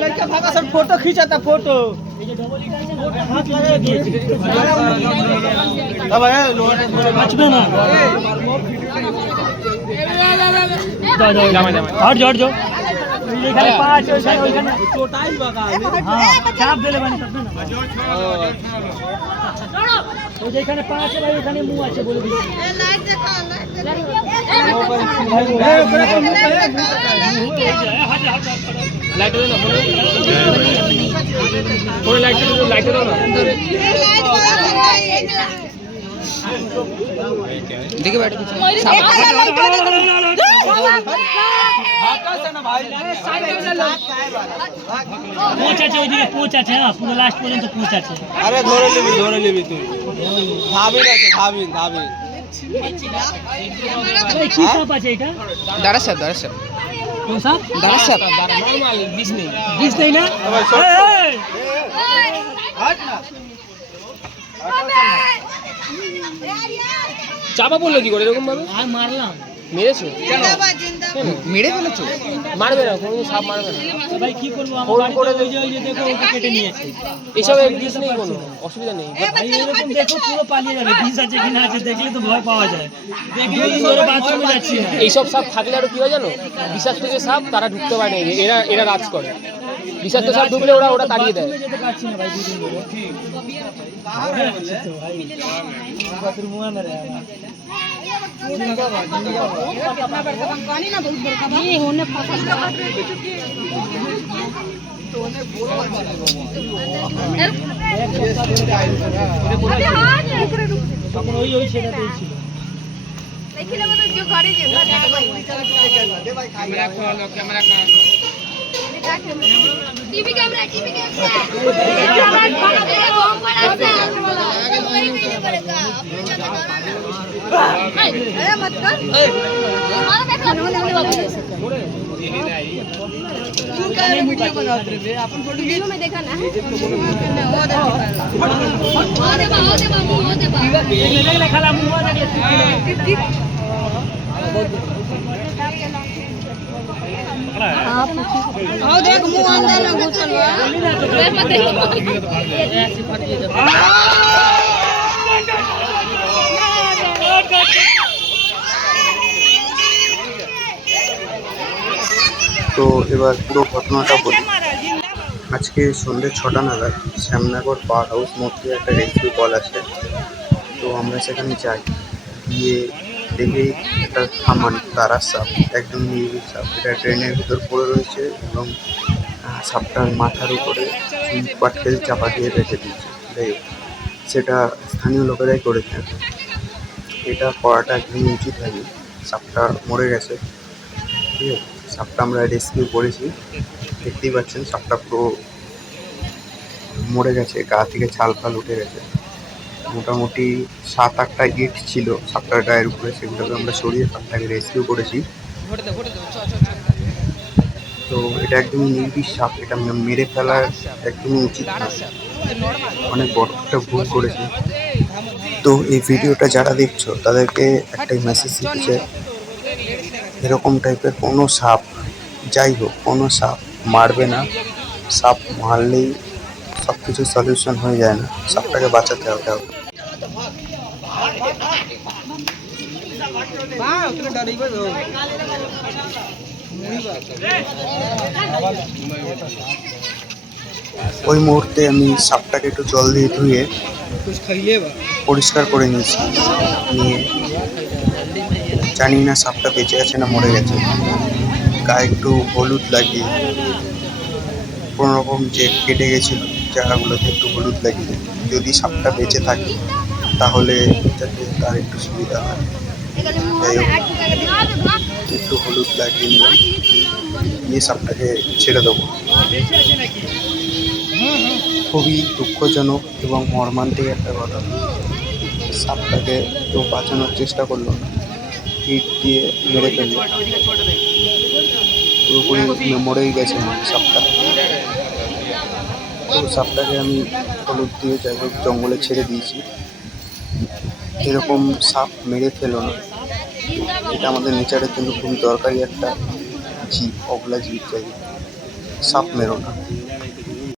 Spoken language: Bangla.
लड़का भागा सर फोटो खींचा था फोटो हट जाओ हट जाओ এখানে পাঁচ ওইখানে ওইখানে পাঁচ আছে বলে দেখে बैठ পৌঁছাচ্ছে ওইদিকে পৌঁছাচ্ছে হ্যাঁ পুরো লাস্ট পর্যন্ত পৌঁছাচ্ছে আরে ধরে নিবি ধরে নিবি তুই ধাবিন আছে ধাবিন ধাবিন কি সাপ আছে এটা দাঁড়া সাহেব দাঁড়া কোন সাপ দাঁড়া সাহেব বিষ নেই না। চাপা পড়ল কি করে এরকম ভাবে আর মারলাম মেরেছো? কেন? মেরে ফেলেছো? মারবে না কোনো সাপ মারবে না। ভাই কি করব? ফোন করে ওই যে ওই যে দেখো ওকে কেটে নিয়েছে। এসব এক্সিস নেই কোনো অসুবিধা নেই। ভাই এরকম দেখো পুরো পালিয়ে যাবে। বিষ আছে কি না আছে দেখলে তো ভয় পাওয়া যায়। দেখলে ধরে বাথরুমে যাচ্ছি এইসব সাপ থাকলে আর কি হয় জানো? বিষাক্ত যে সাপ তারা ঢুকতে পারে না। এরা এরা রাজ করে। বিশ্বাসের সব ডুবলে ওরা ওরা তাড়িয়ে দেয় তখন ওই ওই সেটাতেই ছিল দেখিলে তো যে ঘরে যে ক্যামেরা খোলো ক্যামেরা খোলো टीवी कैमरा टीवी कैमरा मत कर वीडियो बनाते रे बे अपन फ़ोटो वीडियो में देखा ना वो देखा वो देखा वो देखा वो देखा लगा लगा खाला मुँह देखा দাঁড়িয়ে आओ देख मुंह अंदर में घुसल हुआ मत देखो তো এবার পুরো ঘটনাটা বলি আজকে সন্ধ্যে ছটা নাগাদ শ্যামনগর পাওয়ার হাউস মধ্যে একটা রেস্কিউ কল আসে তো আমরা সেখানে যাই গিয়ে দেখি একটা থামান তারা সাপ, একদম নির্ভীক সাপ। এটা ট্রেনের ভিতর পড়ে রয়েছে এবং সাপটার মাথার উপরে পাটকেল চাপা দিয়ে রেখে দিয়েছে। যাই সেটা স্থানীয় লোকেরাই করেছে এটা করাটা একদমই উচিত হয়নি। সাপটা মরে গেছে। ঠিক আছে, সাপটা আমরা রেস্কিউ করেছি। দেখতেই পাচ্ছেন, সাপটা পুরো মরে গেছে, গা থেকে ছাল ফাল উঠে গেছে। মোটামুটি সাত আটটা ইট ছিল সাপটার গায়ের উপরে সেগুলোকে আমরা সরিয়ে সাপটাকে রেস্কিউ করেছি। তো এটা একদমই নির্বিষ সাপ এটা মেরে ফেলা একদমই উচিত না। অনেক বড় একটা ভুল করেছি। তো এই ভিডিওটা যারা দেখছ, তাদেরকে একটাই মেসেজ দিতে চাই, এরকম টাইপের কোনো সাপ, যাই হোক, কোনো সাপ মারবে না। সাপ মারলেই সব কিছু সলিউশন হয়ে যায় না। সাপটাকে বাঁচাতে হবে। ওই মুহূর্তে আমি সাপটাকে একটু জল দিয়ে ধুয়ে পরিষ্কার করে নিয়েছি। নিয়ে জানি না সাপটা বেঁচে আছে না মরে গেছে। গায়ে একটু হলুদ লাগিয়ে, কোনোরকম যে কেটে গেছিল জায়গাগুলোতে একটু হলুদ লাগিয়ে, যদি সাপটা বেঁচে থাকে তাহলে যাতে তার একটু সুবিধা হয়। একটু হলুদ লাগিয়ে নিলাম। নিয়ে সাপটাকে ছেড়ে দেবো। খুবই দুঃখজনক এবং মর্মান্তিক একটা কথা। সাপটাকে কেউ বাঁচানোর চেষ্টা করল না। ইট দিয়ে মেরে ফেলল। পুরোপুরি মরেই গেছে সাপটা। তো সাপটাকে আমি হলুদ দিয়ে যাই হোক, জঙ্গলে ছেড়ে দিয়েছি। এরকম সাপ মেরে ফেলো না। এটা আমাদের নেচারের জন্য খুবই দরকারি একটা জীব, অবলা জীব যাই সাপ মেরো না।